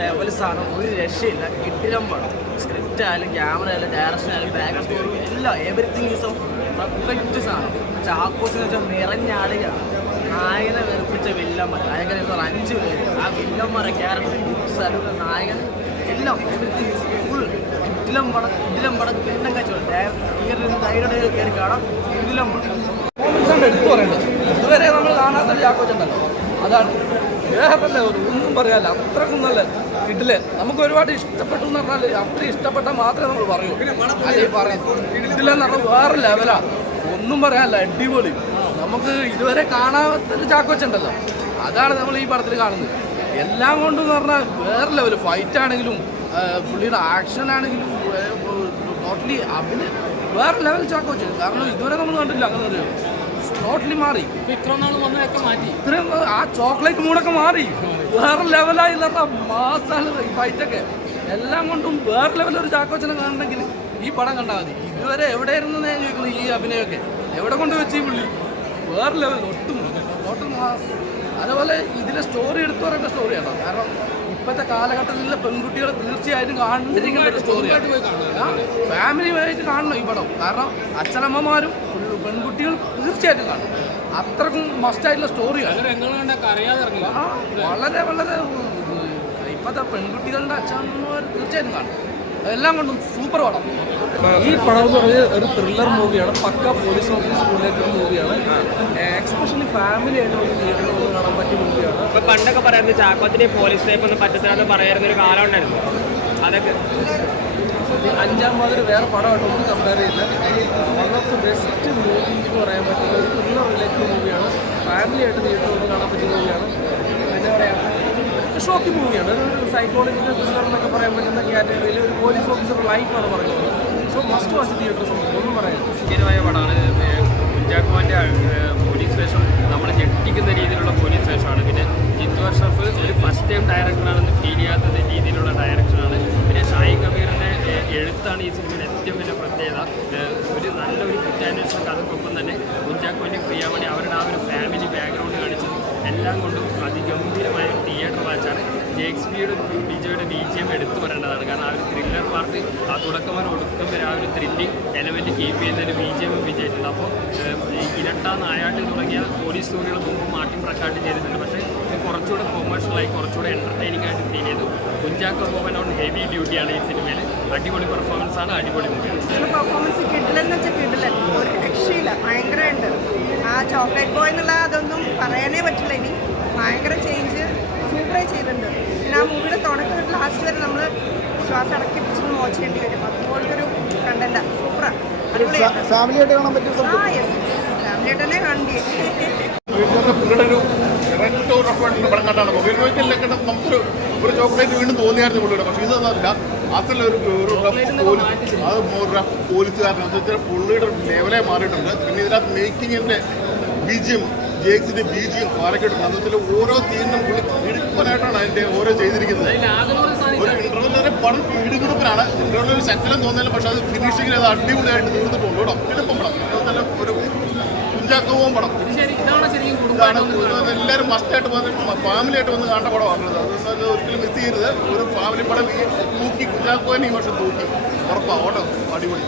Level സാധനം, ഒരു രക്ഷയില്ല. കിട്ടിലും പടം, സ്ക്രിപ്റ്റ് ആയാലും ക്യാമറ ആയാലും ഡയറക്ഷൻ ആയാലും ബാക്ക്ഗ്രൗണ്ട് സ്കോറും എല്ലാം എവറിത്തിങ് ഈസ് പെർഫെക്റ്റ് സാധനം. ചാക്കോസ് എന്ന് വെച്ചാൽ നിറഞ്ഞാടുകയാണ്. നായകനെ വെറുപ്പിച്ച വില്ലന്മാർ, നായകനെ 5 പേര്, ആ വില്ലന്മാരെ ക്യാരക്ടർ, സലൂട്ട്, നായകൻ എല്ലാം എവറിത്തിങ് ഈസ് ഫുൾ കിടിലം പടം. കിണ്ണം കച്ചവടം. ധൈര്യം കയറി കാണാം. കിടിലം പടം. പെർഫോമൻസാണ് എടുത്തു പറയേണ്ടത്. ഇതുവരെ നമ്മൾ കാണാത്തൊരു ചാക്കോച്ചുണ്ടല്ലോ, അതാണ് വേറെ ഒന്നും പറയാല്ല. അത്രക്കും നല്ല കിട്ടില്ല. നമുക്ക് ഒരുപാട് ഇഷ്ടപ്പെട്ടു എന്ന് പറഞ്ഞാൽ അത്ര ഇഷ്ടപ്പെട്ട മാത്രമേ നമ്മൾ പറയൂ. അല്ലേ പറയുന്നത് കിട്ടില്ലെന്ന് പറഞ്ഞാൽ വേറെ ലെവലാ, ഒന്നും പറയാനല്ല. അടിപൊളി. നമുക്ക് ഇതുവരെ കാണാത്തൊരു ചാക്കോച്ചുണ്ടല്ലോ, അതാണ് നമ്മൾ ഈ പടത്തിൽ കാണുന്നത്. എല്ലാം കൊണ്ടെന്ന് പറഞ്ഞാൽ വേറെ ലെവൽ. ഫൈറ്റ് ആണെങ്കിലും പുള്ളിയുടെ ആക്ഷൻ ആണെങ്കിലും ടോട്ടലി വേറെ ലെവൽ ചാക്കോച്ച്. കാരണം ഇതുവരെ നമ്മൾ കണ്ടില്ല അങ്ങനെ ഒരു ടോട്ടലി മാറി. ഇത്രയും ആ ചോക്ലേറ്റ് മൂടൊക്കെ മാറി വേറെ ലെവലായി മാസാണ് ഈ ഫൈറ്റൊക്കെ. എല്ലാം കൊണ്ടും വേറെ ലെവലൊരു ചാക്കോച്ചനെ കാണണമെങ്കിൽ ഈ പടം കണ്ടാൽ മതി. ഇതുവരെ എവിടെയായിരുന്നു ഞാൻ ചോദിക്കുന്നത്, ഈ അഭിനയമൊക്കെ എവിടെ കൊണ്ട് വെച്ച് ഈ പുള്ളി വേറെ ലെവൽ ഒട്ടും ടോട്ടൽ മാസ്. അതുപോലെ ഇതിലെ സ്റ്റോറി എടുത്തു പറയേണ്ട സ്റ്റോറിയാണ്. കാരണം ഇപ്പോഴത്തെ കാലഘട്ടത്തിലെ പെൺകുട്ടികൾ തീർച്ചയായിട്ടും കാണുന്നിരിക്കുന്ന ഒരു സ്റ്റോറിയാണ്. ഫാമിലിയുമായിട്ട് കാണണം ഈ പടം. കാരണം അച്ഛനമ്മമാരും പെൺകുട്ടികൾ തീർച്ചയായിട്ടും കാണും. അത്രക്കും മസ്റ്റായിട്ടുള്ള സ്റ്റോറിയാണ്. വളരെ വളരെ ഇപ്പോഴത്തെ പെൺകുട്ടികളുടെ അച്ഛനമ്മമാർ തീർച്ചയായിട്ടും കാണും. എല്ലാം കൊണ്ടും സൂപ്പർ പടം. ഈ പടം എന്ന് പറഞ്ഞാൽ ഒരു ത്രില്ലർ മൂവിയാണ്. പക്ക പോലീസ് ഓഫീസ് റിലേറ്റഡ് മൂവിയാണ്. എക്സ്പെഷ്യലി ഫാമിലി ആയിട്ട് ഒരു തിയേറ്ററിൽ ഒന്ന് കാണാൻ പറ്റിയ മൂവിയാണ്. ഇപ്പോൾ പണ്ടൊക്കെ പറയുന്നത് ചാക്കോത്തിന് പോലീസ് ടൈപ്പ് ഒന്നും പറ്റത്തില്ലെന്ന് പറയുന്നൊരു കാലം ഉണ്ടായിരുന്നു. അതൊക്കെ 5-ാം മാതിരി വേറെ പടമായിട്ടൊന്നും കമ്പയർ ചെയ്യില്ല. One of the best movie എന്ന് പറയാൻ പറ്റുന്ന ഒരു ത്രില്ലർ റിലേറ്റഡ് മൂവിയാണ്. ഫാമിലി ആയിട്ട് തിയേറ്ററിൽ ഒന്ന് കാണാൻ പറ്റിയ മൂവിയാണ്. എന്താ പറയുക, ഷോക്കിംഗ് മൂവിയാണ്. ഒരു സൈക്കോളജിക്കൽ ത്രില്ലർ എന്നൊക്കെ പറയാൻ പറ്റുന്ന കാറ്റഗറിയിൽ ഒരു പോലീസ് ഓഫീസറുടെ ലൈഫാണ് പറയുന്നത്. So must watch theatre. ഒന്നും പറയാം. ഗംഭീരമായ പടമാണ്. കുഞ്ചാക്കോൻ്റെ പോലീസ് സ്റ്റേഷൻ നമ്മൾ ഞെട്ടിക്കുന്ന രീതിയിലുള്ള പോലീസ് സ്റ്റേഷനാണ്. പിന്നെ ജിത്തു അഷ്റഫ് ഒരു ഫസ്റ്റ് ടൈം ഡയറക്ടറാണെന്ന് ഫീൽ ചെയ്യാത്ത രീതിയിലുള്ള ഡയറക്ഷനാണ്. പിന്നെ ഷായി കബീറിൻ്റെ എഴുത്താണ് ഈ സിനിമയുടെ ഏറ്റവും വലിയ പ്രത്യേകത. ഒരു നല്ലൊരു കുറ്റാന്വേഷണ കഥക്കൊപ്പം തന്നെ കുഞ്ചാക്കോൻ്റെ പ്രിയാമണി അവരുടെ ആ ഒരു ഫാമിലി ബാക്ക്ഗ്രൗണ്ട് കാണിച്ചത് എല്ലാം കൊണ്ടും അതിഗംഭീരമായ ഒരു തിയേറ്റർ വാച്ചാണ്. ജെക്സ്ബിയുടെ വിജയുടെ BGM എടുത്തു പറയേണ്ടതാണ്. കാരണം ആ ഒരു ത്രില്ലർ പാർട്ട് ആ തുടക്കം വരെ ഒടുക്കം വരെ ആ ഒരു ത്രില്ലിംഗ് എലമെൻറ്റ് കീപ്പ് ചെയ്യുന്നതിന് BGM വിജയിച്ചിട്ടുണ്ട്. അപ്പോൾ ഇരട്ട, നായാട്ട് തുടങ്ങിയ പോലീസ് സ്റ്റോറികൾ മുമ്പ് മാറ്റം പ്രക്കാട്ട് ചെയ്തിട്ടുണ്ട്. പക്ഷേ ഇത് കുറച്ചുകൂടെ കൊമേഴ്ഷ്യലായി കുറച്ചുകൂടെ എൻ്റർടൈനിങ് ആയിട്ട് ഫീൽ ചെയ്തു. കുഞ്ചാക്കോ ബോബൻ ഓൺ ഹെവി ഡ്യൂട്ടിയാണ് ഈ സിനിമയിൽ. അടിപൊളി പെർഫോമൻസാണ്, അടിപൊളി മൂവിയാണ്. പെർഫോമൻസ് കിട്ടില്ലെന്ന് വെച്ചാൽ കിട്ടില്ല, ഒരു രക്ഷയില്ല. ഭയങ്കരമുണ്ട്. ആ ചോക്ലേറ്റ് ബോയ് എന്നുള്ള അതൊന്നും പറയാനേ പറ്റില്ല. ഇനി ഭയങ്കര ചേഞ്ച് സൂപ്പറായി ചെയ്തിട്ടുണ്ട്. പിന്നെ ആ മൂവിയുടെ തുടക്കം തൊട്ട് ലാസ്റ്റ് വരെ നമ്മൾ ശ്വാസം അടക്കി പിടിച്ചൊന്ന് വാച്ച് ചെയ്യേണ്ടി വരും. അതുപോലൊരു കണ്ടന്റ് സൂപ്പറാണ്, അടിപൊളിയായിട്ട്. ഫാമിലിയായിട്ട് കാണാൻ പറ്റും. യെസ്, ഫാമിലിയായിട്ട് തന്നെ കണ്ടി. പടം കണ്ടാണ് മൊബൈൽ വോയിസിലൊക്കെ നമുക്കൊരു ചോക്ലേറ്റ് വീണ്ടും തോന്നിയായിരുന്നു പുള്ളിയുടെ. പക്ഷേ ഇതൊന്നുമല്ല. അത്രയുള്ള ഒരു റഫ് പോലീസുകാരൻ എന്ന് വെച്ചാൽ പുള്ളിയുടെ ലെവലേ മാറിയിട്ടുണ്ട്. പിന്നെ ഇതിനകത്ത് മേക്കിങ്ങിൻ്റെ BGM, ജേക്സിൻ്റെ BGM മാറിക്കിട്ടുണ്ട്. അന്നത്തിൽ ഓരോ സീനിനും പുള്ളി ഇടുപ്പനായിട്ടാണ് അതിൻ്റെ ഓരോ ചെയ്തിരിക്കുന്നത്. ഒരു ഇൻ്റർവെൽ വരെ പടം ഇടുപിടുപ്പിനാണ്. ഇൻ്റർവെൽ ഒരു ശക്കലം തോന്നിയാലും പക്ഷേ അത് ഫിനിഷിങ്ങിൽ അത് അടിപൊളിയായിട്ട് തീർത്തിട്ടുണ്ട് കേട്ടോ. എളുപ്പം പടം. അതുപോലെ ഒരു കുഞ്ചാക്കോവും പടം എല്ലാവരും മസ്റ്റായിട്ട് വന്ന് ഫാമിലിയായിട്ട് വന്ന് കാണേണ്ട പടമാണ്. അതുകൊണ്ട് ഒരിക്കലും മിസ് ചെയ്യരുത്. ഒരു ഫാമിലി പടം തൂക്കി കുഞ്ചാക്കോനെ ഈ വർഷം തൂക്കി ഉറപ്പാണ്. ഓട്ടോ അടിപൊളി.